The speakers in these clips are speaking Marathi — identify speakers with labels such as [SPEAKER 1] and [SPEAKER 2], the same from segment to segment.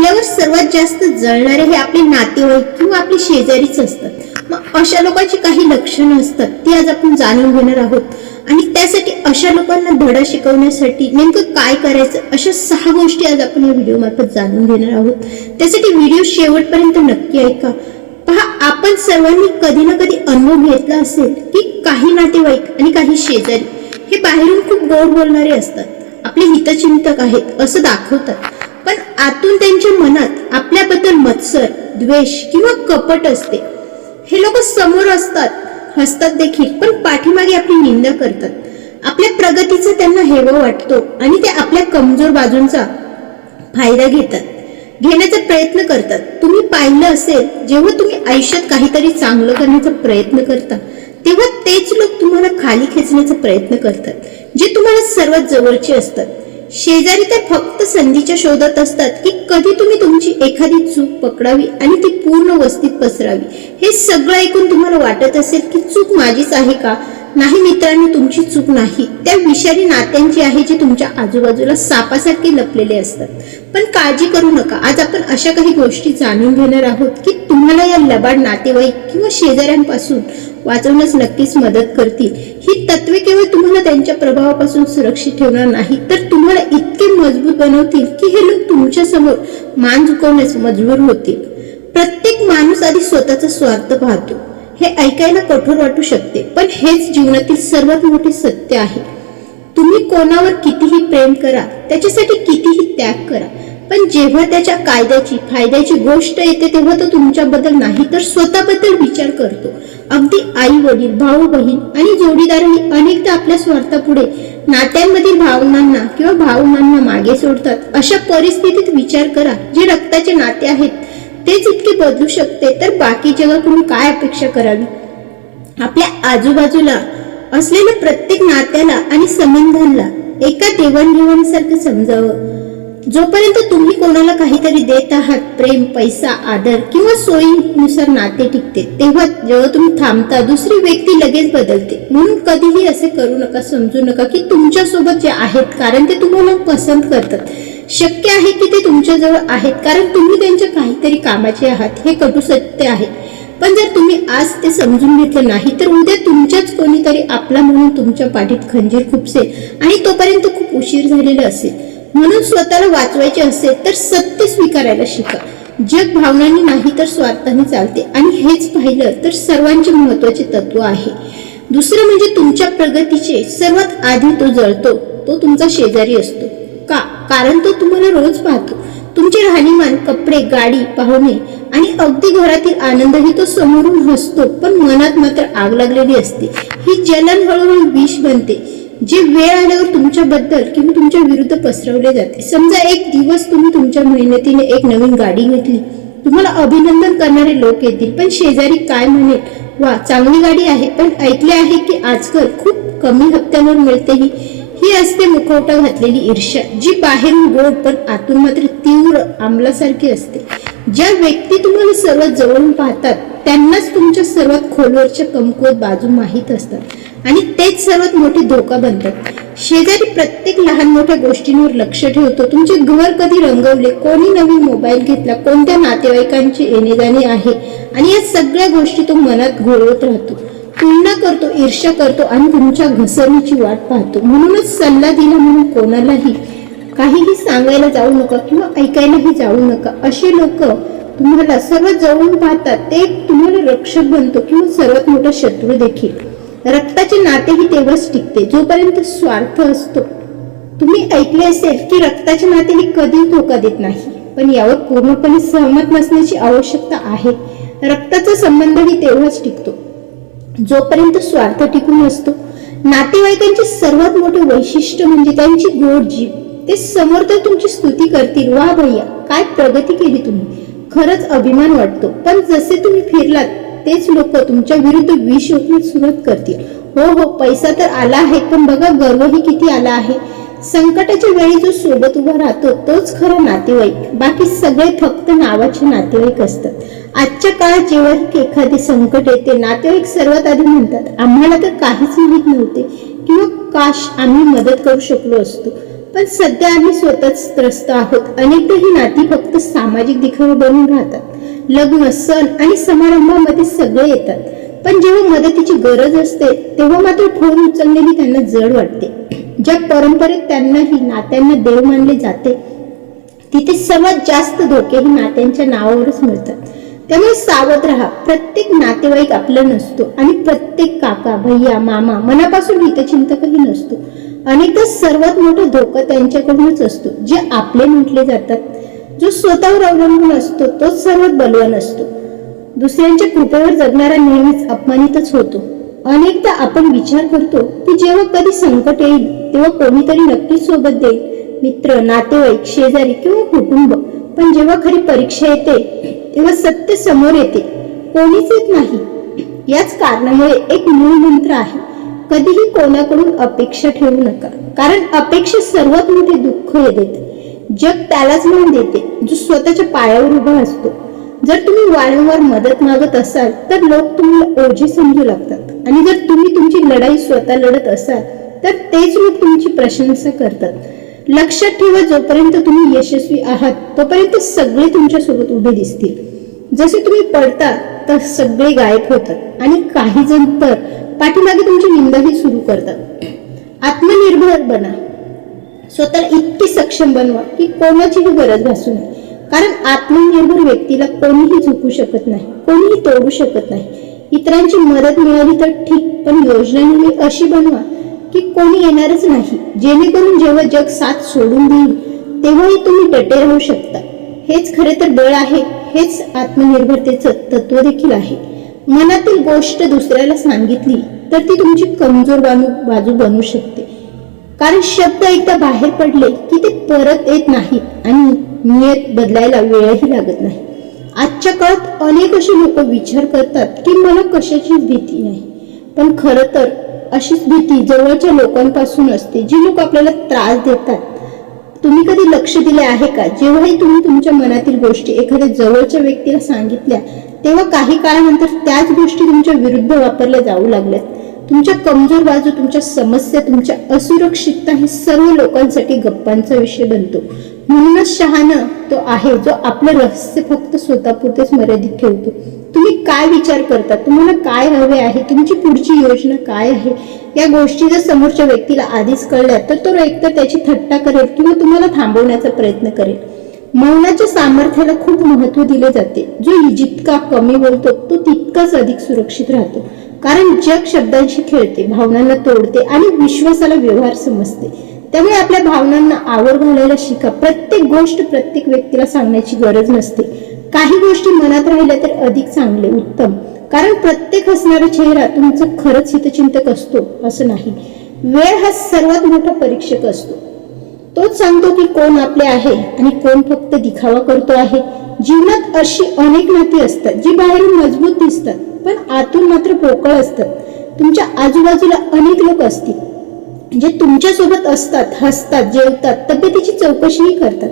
[SPEAKER 1] आपल्यावर सर्वात जास्त जळणारे हे आपले नातेवाईक किंवा आपले शेजारीच असतात. मग अशा लोकांची काही लक्षणं असतात ती आज आपण जाणून घेणार आहोत. आणि त्यासाठी अशा लोकांना धडा शिकवण्यासाठी नेमकं काय करायचं अशा सहा गोष्टी आज आपण या व्हिडिओ मार्फत जाणून घेणार आहोत. त्यासाठी व्हिडिओ शेवटपर्यंत नक्की ऐका. पहा आपण सर्वांनी कधी ना कधी अनुभव घेतला असेल की काही नातेवाईक आणि काही शेजारी हे बाहेरून खूप गोड बोलणारे असतात. आपले हितचिंतक आहेत असं दाखवतात. पण आतून त्यांच्या मनात आपल्याबद्दल मत्सर द्वेष किंवा कपट असते. हे लोक समोर असतात हसतात देखील पण पाठीमागे आपली निंदा करतात. आपल्या प्रगतीचा त्यांना हेवा वाटतो आणि ते आपल्या कमजोर बाजूंचा फायदा घेतात. घेण्याचा प्रयत्न करतात. तुम्ही पाहिलं असेल जेव्हा तुम्ही आयुष्यात काहीतरी चांगलं करण्याचा प्रयत्न करता तेव्हा तेच लोक तुम्हाला खाली खेचण्याचा प्रयत्न करतात जे तुम्हाला सर्वात जवळचे असतात. शेजारी तर फक्त संधीच्या शोधात असतात की कधी तुम्ही तुमची एखादी चूक पकडावी आणि ती पूर्ण वस्तीत पसरावी. हे सगळं ऐकून तुम्हाला वाटत असेल की चूक माझीच आहे का? नाही मित्रांनो तुमची चूक नाही. त्या विषारी नात्यांची आहे जी तुमच्या आजूबाजूला सापासारखे लपलेले असतात. पण काळजी करू नका. आज आपण अशा काही गोष्टी जाणून घेणार आहोत की तुम्हाला या लबाड नातेवाईक किंवा शेजाऱ्यांपासून वाचवण्यास नक्कीच मदत करतील. ही तत्वे केवळ तुम्हाला त्यांच्या प्रभावापासून सुरक्षित ठेवणार नाही तर तुम्हाला इतके मजबूत बनवतील की हे लोक तुमच्यासमोर मान झुकवण्यास मजबूर होतील. प्रत्येक माणूस आधी स्वतःचा स्वार्थ पाहतो. हे ऐकायला कठोर वाटू शकते पण हेच जीवनातील सर्वात मोठे सत्य आहे. तुम्ही कोणावर कितीही प्रेम करा त्याच्यासाठी कितीही त्याग करा पण जेव्हा त्याच्या कायद्याची फायद्याची गोष्ट येते तेव्हा तो तुमच्याबद्दल नाही तर स्वतःबद्दल विचार करतो. अगदी आई वडील भाऊ बहीण आणि जोडीदारही अनेकदा आपल्या स्वार्थापुढे नात्यांमधील भावनांना किंवा भावनांना मागे सोडतात. अशा परिस्थितीत विचार करा जे रक्ताचे नाते आहेत तेच इतके बदलू शकते. तर बाकी जगाकडून काय अपेक्षा करावी? आपल्या आजूबाजूला असलेल्या प्रत्येक नात्याला आणि संबंधांना एका देवाणघेवाणीसारखं समजावं. जोपर्यंत तुम्ही कोणाला काहीतरी देत आहात प्रेम पैसा आदर किंवा सोयीनुसार नाते टिकते तेव्हा जेव्हा तुम्ही थांबता दुसरी व्यक्ती लगेच बदलते. म्हणून कधीही असे करू नका समजू नका की तुमच्यासोबत जे आहेत कारण ते तुम्हाला पसंत करतात. शक्य आहे की ते तुमच्याजवळ आहेत कारण तुम्ही त्यांच्या काहीतरी कामाचे आहात हे कटू सत्य आहे. पण जर तुम्ही आज ते समजून घेतलं नाही तर उद्या तुमच्याच कोणीतरी आपला म्हणून तुमच्या पाठीत खंजीर खुपसेल आणि तोपर्यंत खूप उशीर झालेला असेल. म्हणून स्वतःला वाचवायचे असेल तर सत्य स्वीकारायला शिका. जग भावनांनी नाही तर स्वार्थाने चालते. आणि हेच पाहिलं तर सर्वांचे महत्त्वाचे तत्व आहे. दुसरं म्हणजे तुमच्या प्रगतीचे सर्वात आधी तो जळतो तो तुमचा शेजारी असतो. का? कारण तो तुम्हाला रोज पाहतो. तुमचे राहणीमान कपडे गाडी पाहुणे आणि अगदी घरातील आनंदही तो समोरून हसतो पण मनात मात्र आग लागलेली असते. ही जलन हळूहळू विष बनते. जे वेळ आल्यावर तुमच्याबद्दल किंवा तुमच्या विरुद्ध पसरवले जाते. समजा एक दिवस तुम्ही तुमच्या मेहनतीने एक नवीन गाडी घेतली. तुम्हाला अभिनंदन करणारे लोक येतील. पण शेजारी काय म्हणेल? वा चांगली गाडी आहे. पण ऐकले आहे की आजकाल खूप कमी हप्त्यावर मिळते ही. ही असते मुखवटा घातलेली ईर्ष्या जी बाहेरून गोड पण आतून मात्र तीव्र आमलासारखी असते. ज्या व्यक्ती तुम्हाला सर्वात जवळून पाहतात त्यांनाच तुमच्या सर्वात खोलवरच्या कमकुवत बाजू माहीत असतात. आणि तेच सर्वात मोठे धोका बनतात. शेजारी प्रत्येक लहान मोठ्या गोष्टींवर लक्ष ठेवतो. तुमचे घर कधी रंगवले कोणी नवीन मोबाईल घेतला कोणत्या नातेवाईकांची येणे जाणे आहे? आणि या सगळ्या गोष्टी तो मनात घोळवत राहतो. तुलना करतो ईर्ष्या करतो आणि तुमच्या घसरणीची वाट पाहतो. म्हणूनच सल्ला दिला म्हणून कोणालाही काहीही सांगायला जाऊ नका किंवा ऐकायलाही जाऊ नका. असे लोक तुम्हाला सर्व जवळून पाहतात. ते तुम्हाला रक्षक बनतो किंवा सर्वात मोठा शत्रू देखील. रक्ताचे नातेही तेवढंच टिकते. जोपर्यंत स्वार्थ असतो. तुम्ही ऐकले असेल की रक्ताचे नाते हे धोका देत नाही. पण यावर पूर्णपणे सहमत नसण्याची आवश्यकता आहे. रक्ताचा संबंधही तेवढाच टिकतो. जोपर्यंत स्वार्थ टिकून असतो नातेवाईकांचे सर्वात मोठे वैशिष्ट्य म्हणजे त्यांची गोड जीभ. ते समोर तर तुमची स्तुती करतील. वा भैया काय प्रगती केली तुम्ही. खरंच अभिमान वाटतो. पण जसे तुम्ही फिरलात तेच लोक तुमच्या विरुद्ध विष ओकण्यास सुरुवात करतील. हो हो पैसा तर आला आहे पण बघा गर्वही किती आला आहे. संकटाच्या वेळी जो सोबत उभा राहतो तोच खरा नातेवाईक. बाकी सगळे फक्त नावाचे नातेवाईक असतात. आजच्या काळात जेव्हा एखादे संकट येते नातेवाईक सर्वात आधी म्हणतात आम्हाला तर काहीच माहीत नव्हते किंवा काश आम्ही मदत करू शकलो असतो. पण सध्या आम्ही स्वतःच त्रस्त आहोत. अनेकदा ही नाती फक्त सामाजिक दिखावे बनून राहतात. लग्न सण आणि समारंभामध्ये सगळे येतात. पण जेव्हा मदतीची गरज असते तेव्हा मात्र फोन उचललेली त्यांना जड वाटते. ज्या परंपरेत त्यांनाही नात्यांना देव मानले जाते तिथे सर्वात जास्त धोके हे नात्यांच्या नावावरच मिळतात. त्यामुळे सावध राहा. प्रत्येक नातेवाईक आपला नसतो आणि प्रत्येक काका भैया मामा मनापासून हितचिंतकही नसतो. अनेकदा सर्वात मोठा धोका त्यांच्याकडूनच असतो जे आपले म्हटले जातात. जो स्वतःवर अवलंबून असतो तोच सर्वात बलवान असतो. दुसऱ्यांच्या कृपेवर जगणारा नेहमीच अपमानितच होतो. अनेकदा आपण विचार करतो की जेव्हा कधी संकट येईल तेव्हा कोणीतरी नक्कीच सोबत देईल. मित्र नातेवाईक शेजारी किंवा कुटुंब. पण जेव्हा खरी परीक्षा येते तेव्हा सत्य समोर येते. कोणीच येत नाही. याच कारणामुळे एक मूळ मंत्र आहे. कधीही कोणाकडून अपेक्षा ठेवू नका. कारण अपेक्षा सर्वात मोठे दुःख देते. जग त्यालाच मान देते जो स्वतःच्या पायावर उभा असतो. जर तुम्ही वारंवार मदत मागत असाल तर लोक तुम्हाला ओझे समजू लागतात. आणि जर तुम्ही तुमची लढाई स्वतः लढत असाल तर तेच लोक तुमची प्रशंसा करतात. लक्षात ठेवा जोपर्यंत तुम्ही यशस्वी आहात तोपर्यंत सगळे तुमच्यासोबत उभे दिसतील. जसे तुम्ही पडता तर सगळे गायब होतात. आणि काही जण तर पाठीमागे तुमची निंदाही सुरू करतात. आत्मनिर्भर बना. स्वतःला इतकी सक्षम बनवा की कोणाचीही गरज भासू नये. कारण आत्मनिर्भर व्यक्तीला कोणीही झुकू शकत नाही कोणीही तोडू शकत नाही. इतरांची मदत मिळाली तर ठीक पण योजना नेहमी अशी बनवा की कोणी येणारच नाही जेणेकरून जेव्हा जग साथ सोडून देईल तेव्हाही तुम्ही डटे राहू शकता. हेच खरे तर बळ आहे हेच आत्मनिर्भरतेचं तत्व देखील आहे. मनातील गोष्ट दुसऱ्याला सांगितली तर ती तुमची कमजोर बाजू बाजू बनू शकते. कारण शब्द एकदा बाहेर पडले की ते परत येत नाही आणि नियत बदलायला वेळही लागत नाही. आजच्या काळात अनेक असे लोक विचार करतात की मला कशाची भीती नाही पण खरं तर अशीच भीती जवळच्या लोकांपासून असते जी लोक आपल्याला त्रास देतात. तुम्ही कधी लक्ष दिले आहे का? जेव्हाही तुम्ही तुमच्या मनातील गोष्टी एखाद्या जवळच्या व्यक्तीला सांगितल्या तेव्हा काही काळानंतर त्याच गोष्टी तुमच्या विरुद्ध वापरल्या जाऊ लागल्यात. तुमच्या कमजोर बाजू तुमच्या समस्या तुमच्या असुरक्षितता हे सर्व लोकांसाठी गप्पांचा विषय बनतो. म्हणूनच शहाणा तो आहे जो आपलं रहस्य फक्त स्वतःपुरतेच मर्यादित ठेवतो. तुम्ही काय विचार करता? तुम्हाला काय हवे आहे? तुमची पुढची योजना काय आहे? या गोष्टी जर समोरच्या व्यक्तीला आधीच कळल्या तर तो एकतर त्याची थट्टा करेल किंवा तुम्हाला थांबवण्याचा प्रयत्न करेल. मौनाच्या सामर्थ्याला खूप महत्त्व दिले जाते. जो जितका कमी बोलतो तो तितकाच अधिक सुरक्षित राहतो. कारण जग शब्दांशी खेळते भावनांना तोडते आणि विश्वासाला व्यवहार समजते त्यामुळे आपल्या भावनांना आवर घालायला शिका. प्रत्येक गोष्ट प्रत्येक व्यक्तीला सांगण्याची गरज नसते. काही गोष्टी मनात राहिल्या तर अधिक चांगले उत्तम. कारण प्रत्येक हसणारा चेहरा तुमचं खरंच हितचिंतक असतो असं नाही. वेळ हा सर्वात मोठा परीक्षक असतो. तोच सांगतो की कोण आपले आहे आणि कोण फक्त दिखावा करतो आहे. जीवनात अशी अनेक नाती असतात जी बाहेरून मजबूत दिसतात पण आतून मात्र पोकळ असतात. तुमच्या आजूबाजूला अनेक लोक असतील जे तुमच्यासोबत असतात हसतात जेवतात तब्येतीची चौकशीही करतात.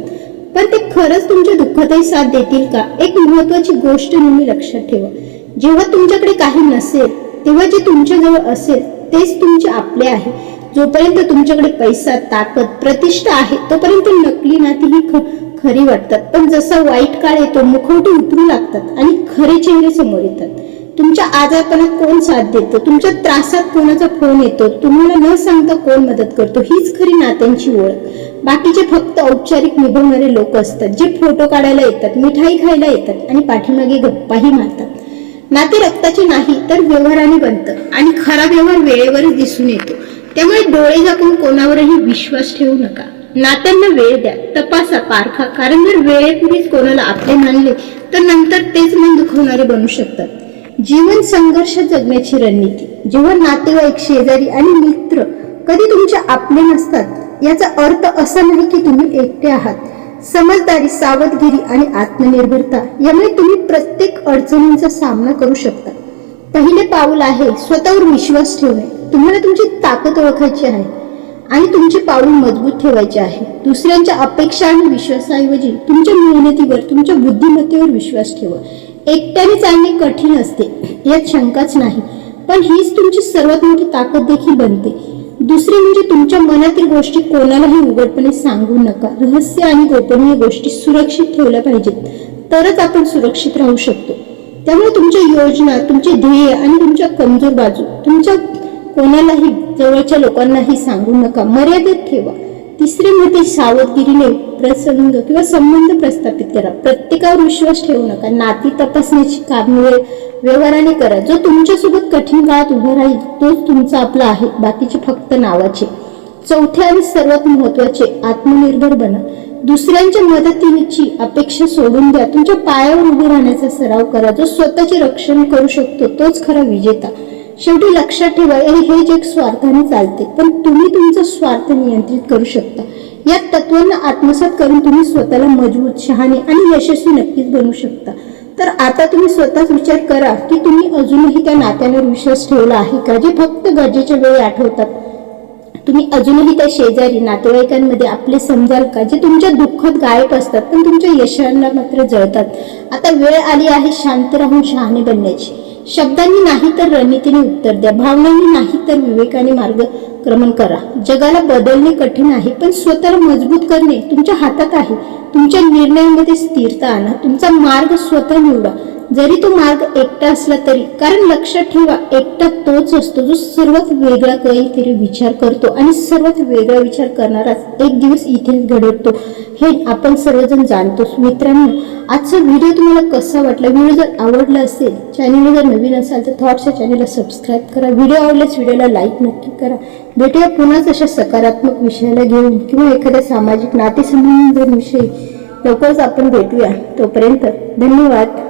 [SPEAKER 1] पण ते खरंच तुमच्या दुःखातही साथ देतील का? एक महत्वाची गोष्ट नेहमी लक्षात ठेवा. जेव्हा तुमच्याकडे काही नसेल तेव्हा जे तुमच्याजवळ असेल तेच तुमचे आपले आहे. जोपर्यंत तुमच्याकडे पैसा ताकद प्रतिष्ठा आहे तोपर्यंत नकली नाती ही खरी वाटतात. पण जसा वाईट काळ येतो मुखवटे उतरू लागतात आणि खरे चेहरे समोर येतात. तुमच्या आजारपणात कोण साथ देतो? तुमच्या त्रासात कोणाचा फोन येतो? तुम्हाला न सांगता कोण मदत करतो? हीच खरी नात्यांची ओळख. बाकीचे फक्त औपचारिक निभवणारे लोक असतात जे फोटो काढायला येतात मिठाई खायला येतात आणि पाठीमागे गप्पाही मारतात. नाते रक्ताचे नाही तर व्यवहाराने बनतं आणि खरा व्यवहार वेळेवरच दिसून येतो. त्यामुळे डोळे झाकून कोणावरही विश्वास ठेवू नका. नात्यांना वेळ द्या. तपासा पारखा. कारण जर वेळेपूर्वीच कोणाला आपले मानले तर नंतर तेच मन दुखवणारे बनू शकतात. जीवन संघर्ष जगण्याची रणनीती. जेव्हा नातेवाईक शेजारी आणि मित्र कधी तुमचे आपले नसतात याचा अर्थ असा नाही की तुम्ही एकटे आहात. समजदारी सावधगिरी आणि आत्मनिर्भरता यामुळे तुम्ही प्रत्येक अडचणींचा सामना करू शकता. पहिले पाऊल आहे स्वतःवर विश्वास ठेवणे. तुम्हाला तुमची ताकद ओळखायची आहे आणि तुमची पाऊल मजबूत ठेवायची आहे. दुसऱ्यांच्या अपेक्षा आणि विश्वासाऐवजी तुमच्या मेहनतीवर तुमच्या बुद्धिमत्तेवर विश्वास ठेवा. एकट्याने चालणे कठीण असते यात शंकाच नाही. पण हीच तुमची सर्वात मोठी ताकद देखील बनते. दुसरी म्हणजे तुमच्या मनातील गोष्टी कोणालाही उघडपणे सांगू नका. रहस्य आणि गोपनीय गोष्टी सुरक्षित ठेवल्या पाहिजेत. तरच आपण सुरक्षित राहू शकतो. त्यामुळे तुमच्या योजना तुमचे ध्येय आणि तुमच्या कमजोर बाजू तुमच्या कोणालाही जवळच्या लोकांनाही सांगू नका. मर्यादित ठेवा. तिसरे म्हणजे सावधगिरीने प्रसंग किंवा संबंध प्रस्थापित करा. प्रत्येकावर विश्वास ठेवू नका. नाती तपासण्याची कामे वेळ व्यवहाराने करा. जो तुमच्यासोबत कठीण काळात उभा राहील तोच तुमचा आपला आहे. बाकीचे फक्त नावाचे. चौथे आणि सर्वात महत्त्वाचे आत्मनिर्भर बना. दुसऱ्यांच्या मदतीची अपेक्षा सोडून द्या. तुमच्या पायावर उभे राहण्याचा सराव करा. जो स्वतःचे रक्षण करू शकतो तोच खरा विजेता. शेवटी लक्षात ठेवा हे हे जग स्वार्थाने चालते. पण तुम्ही तुमचा स्वार्थ नियंत्रित करू शकता. या तत्वांना आत्मसात करून तुम्ही स्वतःला मजबूत शहाणे आणि यशस्वी नक्कीच बनवू शकता. तर आता तुम्ही स्वतःच विचार करा की तुम्ही अजूनही त्या नात्यावर विश्वास ठेवला आहे का? जे फक्त गरजेच्या वेळी आठवतात. तुम्ही अजूनही त्या शेजारी नातेवाईकांमध्ये आपले समजाल का? जे तुमच्या दुःखात गायब असतात पण तुमच्या यशांना मात्र जळतात. आता वेळ आली आहे शांत राहून शहाणे बनण्याची. शब्दांनी नाही तर रणनीतीने उत्तर द्या भावनांनी नाही तर विवेकाने मार्ग अतिक्रमण करा. जगाला बदलणे कठीण आहे पण स्वतःला मजबूत करणे तुमच्या हातात आहे. तुमच्या निर्णयामध्ये स्थिरता आणा. तुमचा मार्ग स्वतः निवडा. जरी तो मार्ग एकटा असला तरी कारण लक्षात ठेवा एकटा तोच असतो जो सर्वात वेगळा काहीतरी विचार करतो आणि सर्वात वेगळा विचार करणाराच एक दिवस इथेच घडवतो हे आपण सर्वजण जाणतोच मित्रांनो आजचा व्हिडिओ तुम्हाला कसा वाटला? व्हिडिओ जर आवडला असेल चॅनल जर नवीन असाल तर थॉट्स या चॅनलला सबस्क्राईब करा. व्हिडिओ आवडल्यास व्हिडिओला लाईक नक्की करा. भेटूया पुन्हाच अशा सकारात्मक विषयाला घेऊन किंवा एखाद्या सामाजिक नातेसंबंधांविषयी लवकरच आपण भेटूया. तोपर्यंत धन्यवाद.